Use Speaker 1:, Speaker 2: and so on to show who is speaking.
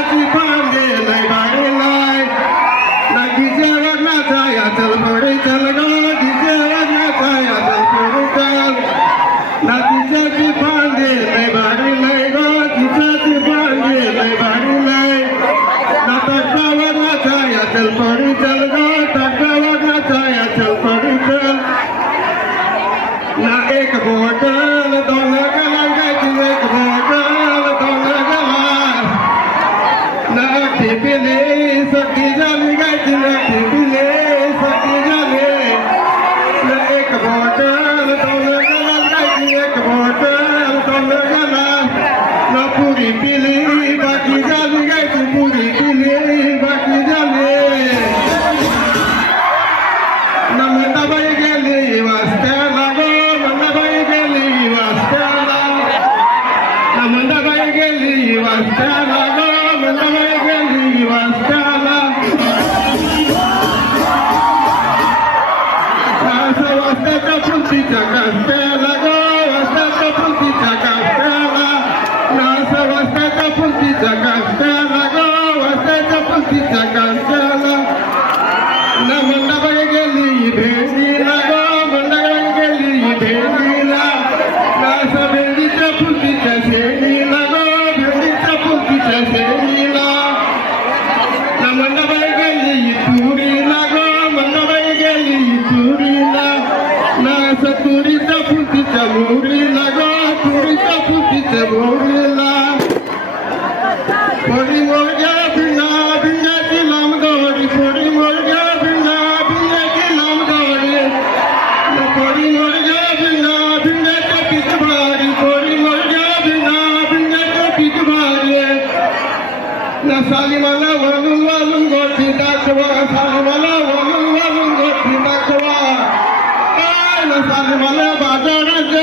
Speaker 1: Thank you. ना टिपिले सखी झाली गायची ना टिपिले सखी ना एक बॉटल दोन गलांगाची एक बॉटल दोन गला ना पुरी पिली बाकी झाली गायची पुरी पिली बाकी झाली नंदाबाई गेली वास्त्याला गो नंदाबाई गेली वास्त्याला नंदाबाई गेली वास्त्याला गो पृथ्वीचा कांप्याला गाव असता पृथ्वीचा कांप्याला नास वाजता पृथ्वीचा कांप्याला गाव असता पृथ्वीचा कांप्याला नमंदा बघ गेली भेटी ಮುರಿಲ್ಲ ಕುಡಿತ ಕುಸಿತ ಮುರಿಲ್ಲ ಪಡಿ ಮುಳುಗ ಭಿನ್ನ ಭಿನ್ನ ತಿಲಂ ಗೌರಿ ಪಡಿ ಮುಳುಗ ಭಿನ್ನ ಭಿನ್ನ ತಿಲಂ ಗೌರಿ ಪಡಿ ಮುಳುಗ ಭಿನ್ನ ಭಿನ್ನ ಕಪಿತ ಭಾರಿ ಪಡಿ ಮುಳುಗ ಭಿನ್ನ ಭಿನ್ನ ಕಪಿತ ಭಾರಿ ನಸಾಲಿ ಮಲ ಒಂದು ಒಂದು ಗೋಟಿ ಡಾಕ್ಟರ್ ಸಾಲ ಮಲ ಒಂದು